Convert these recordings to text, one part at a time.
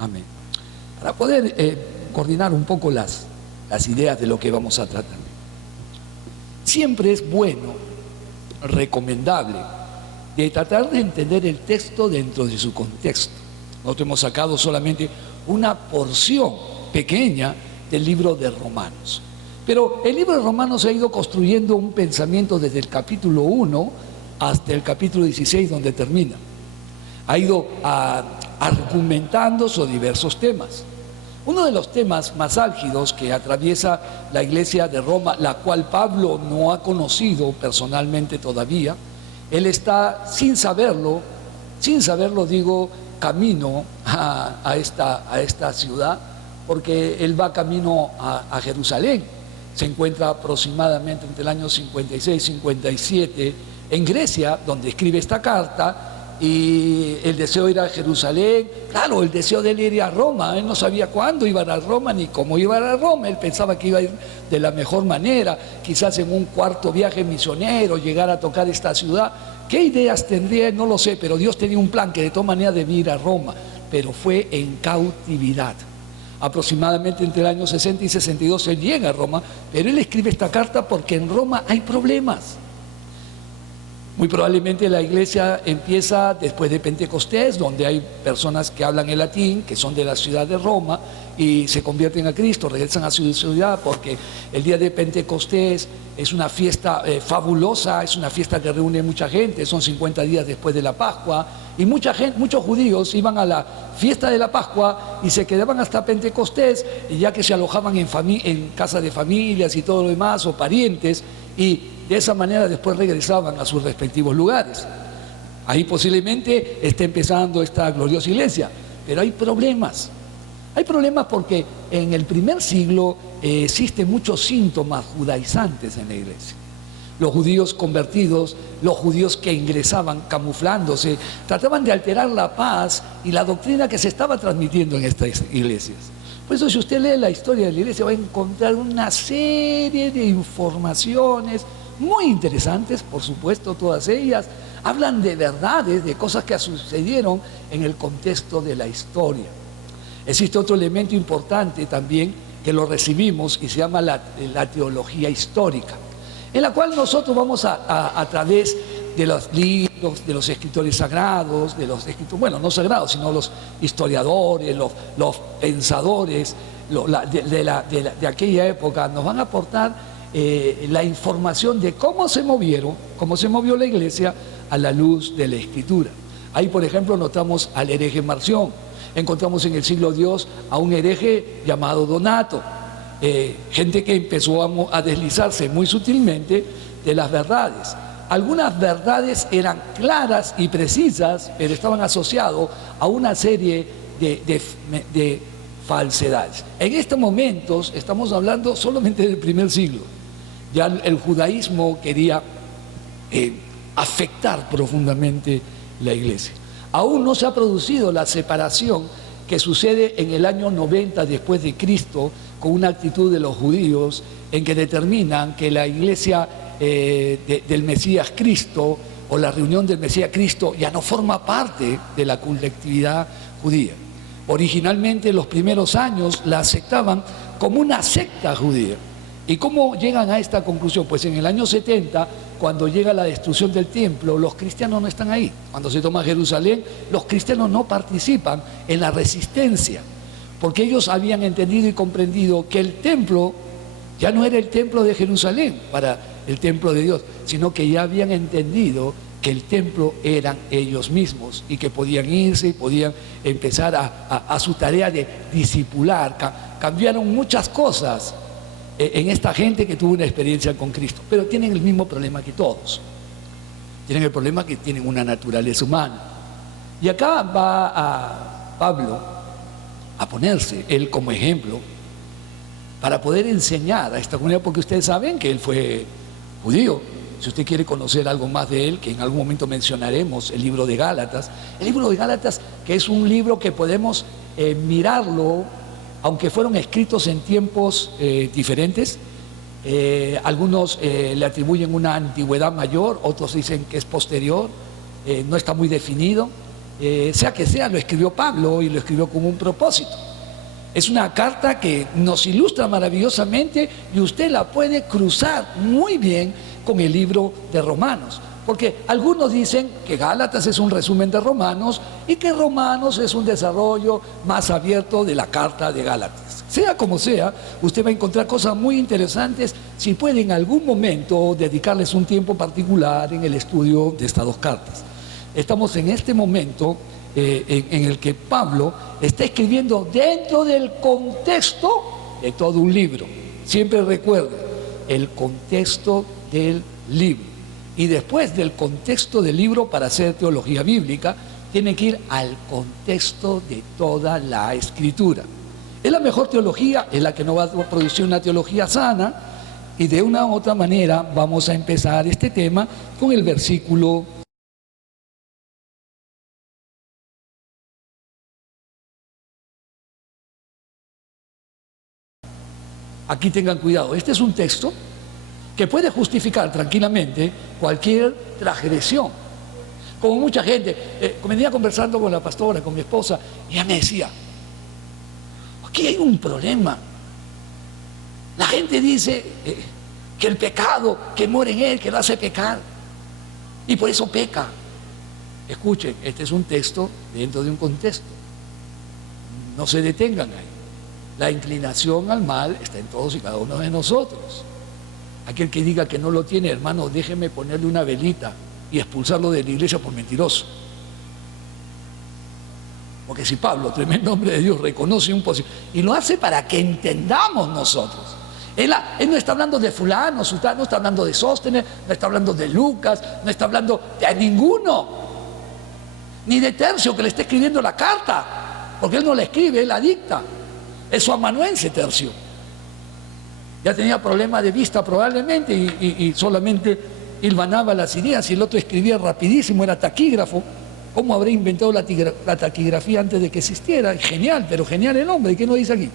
Amén. Para poder coordinar un poco las ideas de lo que vamos a tratar. Siempre es bueno, recomendable, de tratar de entender el texto dentro de su contexto. Nosotros hemos sacado solamente una porción pequeña del libro de Romanos. Pero el libro de Romanos ha ido construyendo un pensamiento desde el capítulo 1 hasta el capítulo 16, donde termina. Ha ido argumentando sobre diversos temas. Uno de los temas más álgidos que atraviesa la iglesia de Roma, la cual Pablo no ha conocido personalmente todavía, él está sin saberlo digo, camino a esta ciudad, porque él va camino a Jerusalén. Se encuentra aproximadamente entre el año 56-57 en Grecia, donde escribe esta carta. Y el deseo era a Jerusalén. Claro, el deseo de él era ir a Roma. Él no sabía cuándo iba a Roma ni cómo iba a Roma. Él pensaba que iba a ir de la mejor manera, quizás en un cuarto viaje misionero, llegar a tocar esta ciudad. ¿Qué ideas tendría? No lo sé, pero Dios tenía un plan que de todas maneras debía ir a Roma, pero fue en cautividad. Aproximadamente entre el año 60 y 62 él llega a Roma, pero él escribe esta carta porque en Roma hay problemas. Muy probablemente la iglesia empieza después de Pentecostés, donde hay personas que hablan el latín, que son de la ciudad de Roma, y se convierten a Cristo, regresan a su ciudad, porque el día de Pentecostés es una fiesta fabulosa, es una fiesta que reúne mucha gente, son 50 días después de la Pascua, y muchos judíos iban a la fiesta de la Pascua y se quedaban hasta Pentecostés, ya que se alojaban en casa de familias y todo lo demás, o parientes, y de esa manera después regresaban a sus respectivos lugares. Ahí posiblemente esté empezando esta gloriosa iglesia, pero hay problemas. Hay problemas porque en el primer siglo existen muchos síntomas judaizantes en la iglesia. Los judíos convertidos, los judíos que ingresaban camuflándose, trataban de alterar la paz y la doctrina que se estaba transmitiendo en estas iglesias. Por eso, si usted lee la historia de la iglesia, va a encontrar una serie de informaciones muy interesantes, por supuesto, todas ellas hablan de verdades, de cosas que sucedieron en el contexto de la historia. Existe otro elemento importante también que lo recibimos y se llama la teología histórica, en la cual nosotros vamos a través de los libros, de los escritores sagrados, bueno, no sagrados, sino los historiadores, los pensadores de aquella época, nos van a aportar la información de cómo se movió la iglesia a la luz de la Escritura. Ahí, por ejemplo, notamos al hereje Marción, encontramos en el siglo II a un hereje llamado Donato, gente que empezó a deslizarse muy sutilmente de las verdades. Algunas verdades eran claras y precisas, pero estaban asociadas a una serie de falsedades. En estos momentos estamos hablando solamente del primer siglo. Ya el judaísmo quería afectar profundamente la iglesia. Aún no se ha producido la separación que sucede en el año 90 después de Cristo, con una actitud de los judíos en que determinan que la iglesia del Mesías Cristo o la reunión del Mesías Cristo ya no forma parte de la colectividad judía. Originalmente, en los primeros años la aceptaban como una secta judía. ¿Y cómo llegan a esta conclusión? Pues en el año 70, cuando llega la destrucción del templo, los cristianos no están ahí. Cuando se toma Jerusalén, los cristianos no participan en la resistencia, porque ellos habían entendido y comprendido que el templo ya no era el templo de Jerusalén para el templo de Dios, sino que ya habían entendido que el templo eran ellos mismos y que podían irse y podían empezar a su tarea de discipular. Cambiaron muchas cosas en esta gente que tuvo una experiencia con Cristo, pero tienen el mismo problema que todos. Tienen el problema que tienen una naturaleza humana. Y acá va a Pablo a ponerse él como ejemplo para poder enseñar a esta comunidad, porque ustedes saben que él fue judío. Si usted quiere conocer algo más de él, que en algún momento mencionaremos, el libro de Gálatas. El libro de Gálatas, que es un libro que podemos mirarlo, aunque fueron escritos en tiempos diferentes. Algunos le atribuyen una antigüedad mayor, otros dicen que es posterior, no está muy definido. sea que sea, lo escribió Pablo y lo escribió con un propósito. Es una carta que nos ilustra maravillosamente y usted la puede cruzar muy bien con el libro de Romanos. Porque algunos dicen que Gálatas es un resumen de Romanos y que Romanos es un desarrollo más abierto de la carta de Gálatas. Sea como sea, usted va a encontrar cosas muy interesantes si puede en algún momento dedicarles un tiempo particular en el estudio de estas dos cartas. Estamos en este momento en el que Pablo está escribiendo dentro del contexto de todo un libro. Siempre recuerden, el contexto del libro. Y después del contexto del libro, para hacer teología bíblica, tiene que ir al contexto de toda la escritura. Es la mejor teología, es la que nos va a producir una teología sana, y de una u otra manera vamos a empezar este tema con el versículo. Aquí tengan cuidado, este es un texto que puede justificar tranquilamente cualquier transgresión. Como mucha gente, venía conversando con la pastora, con mi esposa, y ella me decía, aquí hay un problema. La gente dice que el pecado, que muere en él, que lo hace pecar, y por eso peca. Escuchen, este es un texto dentro de un contexto. No se detengan ahí. La inclinación al mal está en todos y cada uno de nosotros. Aquel que diga que no lo tiene, hermano, déjeme ponerle una velita y expulsarlo de la iglesia por mentiroso. Porque si Pablo, tremendo hombre de Dios, reconoce un posible, y lo hace para que entendamos nosotros. Él no está hablando de fulano, sultano, no está hablando de Sóstenes, no está hablando de Lucas, no está hablando de ninguno, ni de Tercio que le está escribiendo la carta, porque él no la escribe, él la dicta. Es su amanuense Tercio. Ya tenía problemas de vista probablemente y solamente hilvanaba las ideas, y el otro escribía rapidísimo, era taquígrafo. ¿Cómo habrá inventado la taquigrafía antes de que existiera? Genial, pero genial el hombre. ¿Y qué nos dice aquí?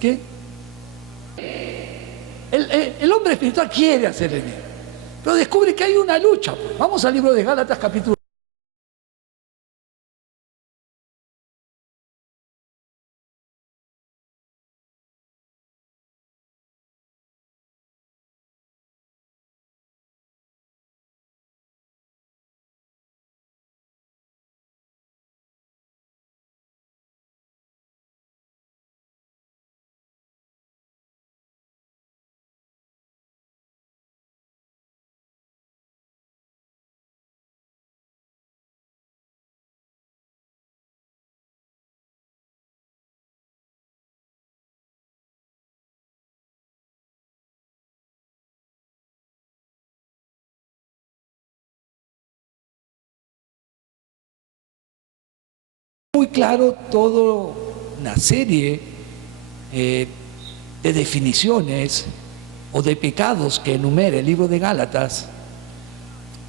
¿Qué? El hombre espiritual quiere hacer el bien, pero descubre que hay una lucha. Pues. Vamos al libro de Gálatas capítulo. Muy claro toda una serie de definiciones o de pecados que enumera el libro de Gálatas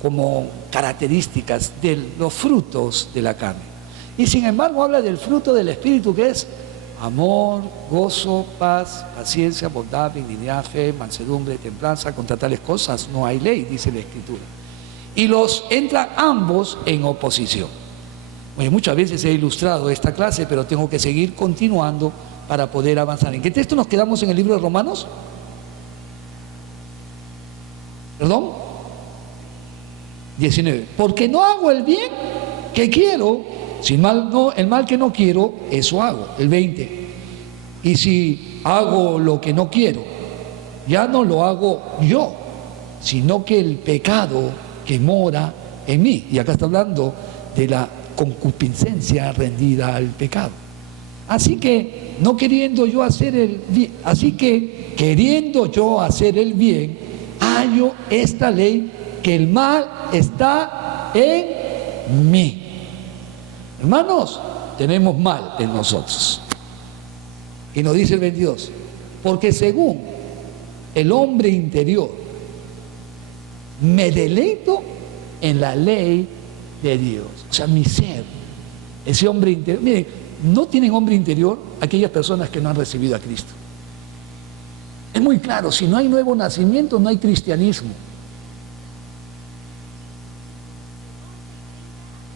como características de los frutos de la carne. Y sin embargo habla del fruto del Espíritu, que es amor, gozo, paz, paciencia, bondad, benignidad, fe, mansedumbre, templanza. Contra tales cosas no hay ley, dice la Escritura. Y los entran ambos en oposición. Bueno, muchas veces he ilustrado esta clase, pero tengo que seguir continuando para poder avanzar. ¿En qué texto nos quedamos en el libro de Romanos? ¿Perdón? 19. Porque no hago el bien que quiero, el mal que no quiero, eso hago. El 20. Y si hago lo que no quiero, ya no lo hago yo, sino que el pecado que mora en mí. Y acá está hablando de la concupiscencia rendida al pecado. Así que no queriendo yo hacer el bien, queriendo yo hacer el bien, hallo esta ley, que el mal está en mí. Hermanos, tenemos mal en nosotros. Y nos dice el 22, porque según el hombre interior me deleito en la ley de Dios. O sea, mi ser, ese hombre interior. Miren, no tienen hombre interior aquellas personas que no han recibido a Cristo. Es muy claro, si no hay nuevo nacimiento, no hay cristianismo.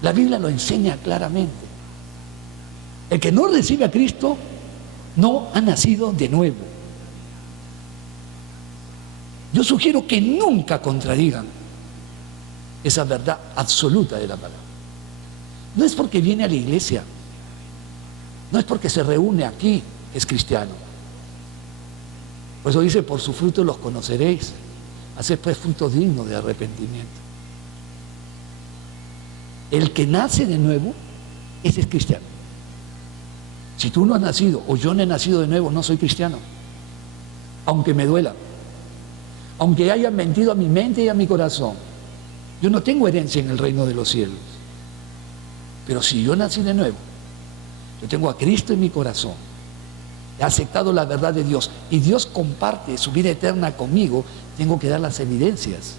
La Biblia lo enseña claramente. El que no recibe a Cristo no ha nacido de nuevo. Yo sugiero que nunca contradigan esa verdad absoluta de la palabra. No es porque viene a la iglesia, no es porque se reúne aquí, es cristiano. Por eso dice, por su fruto los conoceréis. Haced pues frutos dignos de arrepentimiento. El que nace de nuevo, ese es cristiano. Si tú no has nacido, o yo no he nacido de nuevo, no soy cristiano. Aunque me duela. Aunque haya mentido a mi mente y a mi corazón. Yo no tengo herencia en el reino de los cielos. Pero si yo nací de nuevo, yo tengo a Cristo en mi corazón. He aceptado la verdad de Dios y Dios comparte su vida eterna conmigo, tengo que dar las evidencias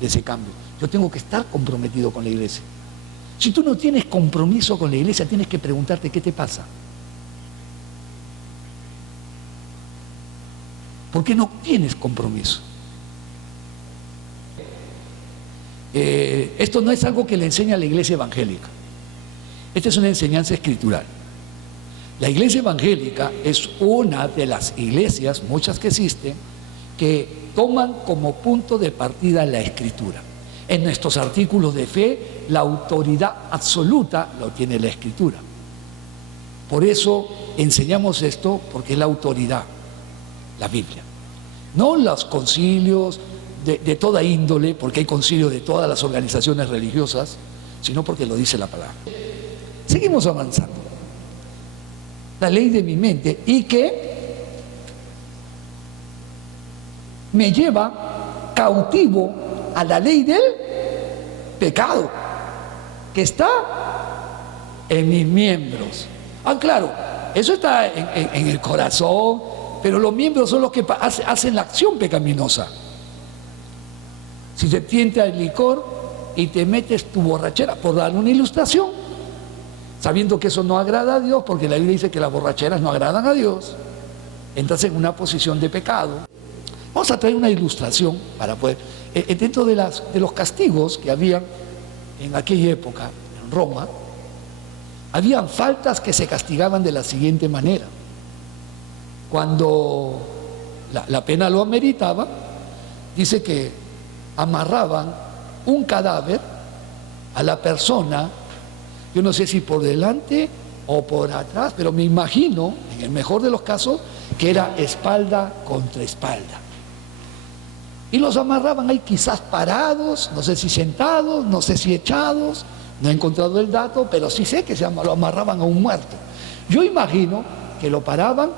de ese cambio. Yo tengo que estar comprometido con la iglesia. Si tú no tienes compromiso con la iglesia, tienes que preguntarte qué te pasa. ¿Por qué no tienes compromiso? Esto no es algo que le enseña a la iglesia evangélica. Esta es una enseñanza escritural. La iglesia evangélica es una de las iglesias, muchas que existen, que toman como punto de partida la escritura. En nuestros artículos de fe, la autoridad absoluta lo tiene la escritura. Por eso enseñamos esto, porque es la autoridad, la Biblia. No los concilios de toda índole, porque hay concilios de todas las organizaciones religiosas, sino porque lo dice la palabra. Seguimos avanzando. La ley de mi mente, y que me lleva cautivo a la ley del pecado que está en mis miembros. Claro, eso está en el corazón, pero los miembros son los que hacen la acción pecaminosa. Si te tienta el licor y te metes tu borrachera, por dar una ilustración, sabiendo que eso no agrada a Dios, porque la Biblia dice que las borracheras no agradan a Dios, entras en una posición de pecado. Vamos a traer una ilustración para poder, dentro de los castigos que habían en aquella época en Roma, habían faltas que se castigaban de la siguiente manera. Cuando la pena lo ameritaba, dice que amarraban un cadáver a la persona, yo no sé si por delante o por atrás, pero me imagino, en el mejor de los casos, que era espalda contra espalda. Y los amarraban ahí quizás parados, no sé si sentados, no sé si echados, no he encontrado el dato, pero sí sé que lo amarraban a un muerto. Yo imagino que lo paraban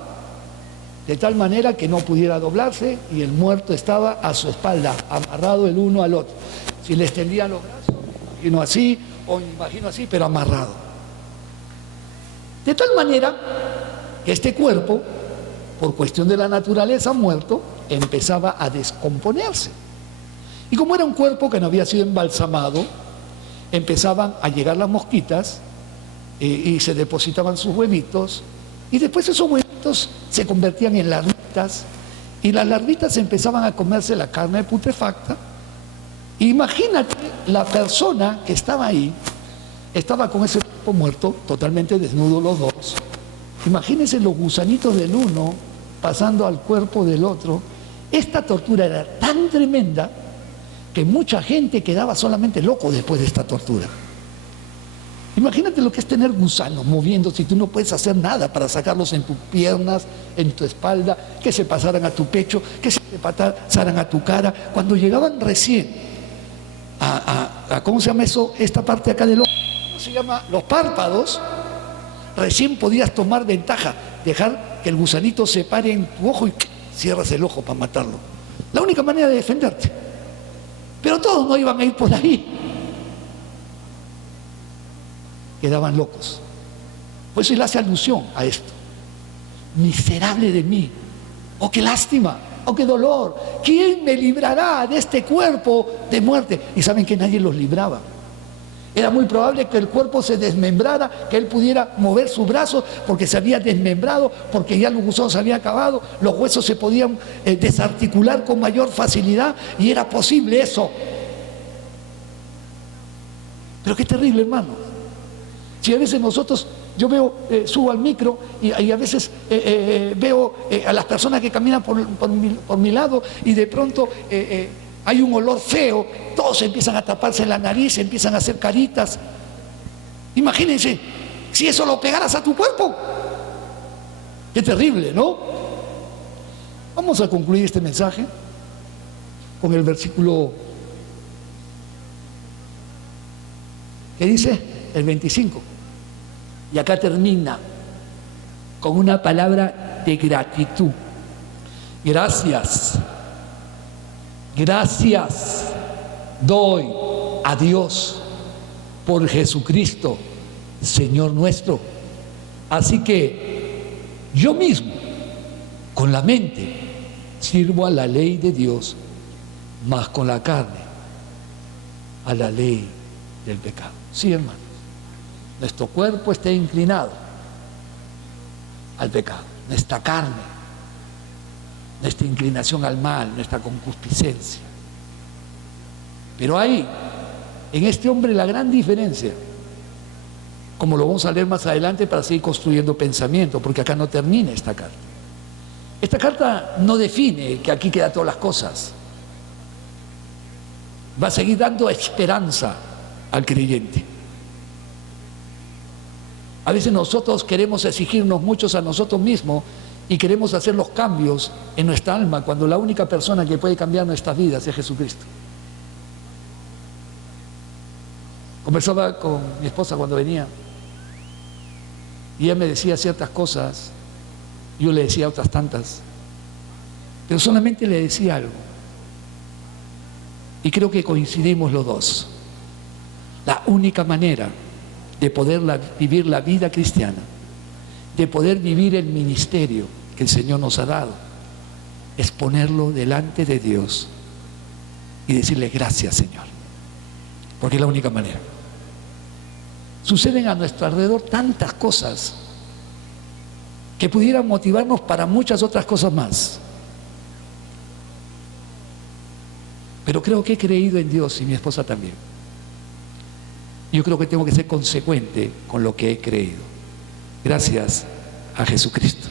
de tal manera que no pudiera doblarse y el muerto estaba a su espalda, amarrado el uno al otro. Si le extendían los brazos, me imagino así, o me imagino así, pero amarrado. De tal manera que este cuerpo, por cuestión de la naturaleza muerto, empezaba a descomponerse. Y como era un cuerpo que no había sido embalsamado, empezaban a llegar las mosquitas y se depositaban sus huevitos, y después esos huevitos se convertían en larvitas, y las larvitas empezaban a comerse la carne putrefacta. Imagínate, la persona que estaba ahí, estaba con ese cuerpo muerto, totalmente desnudo los dos. Imagínense los gusanitos del uno pasando al cuerpo del otro. Esta tortura era tan tremenda que mucha gente quedaba solamente loco después de esta tortura. Imagínate lo que es tener gusanos moviéndose y tú no puedes hacer nada para sacarlos en tus piernas, en tu espalda, que se pasaran a tu pecho, que se pasaran a tu cara. Cuando llegaban recién ¿cómo se llama eso? Esta parte acá del ojo, ¿cómo se llama? Los párpados, recién podías tomar ventaja, dejar que el gusanito se pare en tu ojo y cierras el ojo para matarlo. La única manera de defenderte. Pero todos no iban a ir por ahí. Quedaban locos. Por eso él hace alusión a esto. Miserable de mí. Oh, qué lástima. Oh, qué dolor. ¿Quién me librará de este cuerpo de muerte? Y saben que nadie los libraba. Era muy probable que el cuerpo se desmembrara, que él pudiera mover sus brazos porque se había desmembrado, porque ya los gusanos se habían acabado, los huesos se podían desarticular con mayor facilidad y era posible eso. Pero qué terrible, hermano. Si a veces nosotros, yo veo, subo al micro y a veces veo a las personas que caminan por mi lado y de pronto hay un olor feo, todos empiezan a taparse la nariz, empiezan a hacer caritas. Imagínense, si eso lo pegaras a tu cuerpo. Qué terrible, ¿no? Vamos a concluir este mensaje con el versículo que dice, el 25. Y acá termina con una palabra de gratitud. Gracias. Gracias doy a Dios por Jesucristo, Señor nuestro. Así que yo mismo, con la mente, sirvo a la ley de Dios, mas con la carne, a la ley del pecado. Sí, hermanos, nuestro cuerpo está inclinado al pecado, nuestra carne, nuestra inclinación al mal, nuestra concupiscencia. Pero hay en este hombre la gran diferencia, como lo vamos a leer más adelante para seguir construyendo pensamiento, porque acá no termina esta carta. Esta carta no define que aquí quedan todas las cosas. Va a seguir dando esperanza al creyente. A veces nosotros queremos exigirnos muchos a nosotros mismos y queremos hacer los cambios en nuestra alma cuando la única persona que puede cambiar nuestras vidas es Jesucristo. Conversaba con mi esposa cuando venía y ella me decía ciertas cosas, yo le decía otras tantas, pero solamente le decía algo y creo que coincidimos los dos. La única manera de poder vivir la vida cristiana, de poder vivir el ministerio que el Señor nos ha dado, es ponerlo delante de Dios y decirle gracias, Señor, porque es la única manera. Suceden a nuestro alrededor tantas cosas que pudieran motivarnos para muchas otras cosas más, pero creo que he creído en Dios y mi esposa también. Yo creo que tengo que ser consecuente con lo que he creído. Gracias a Jesucristo.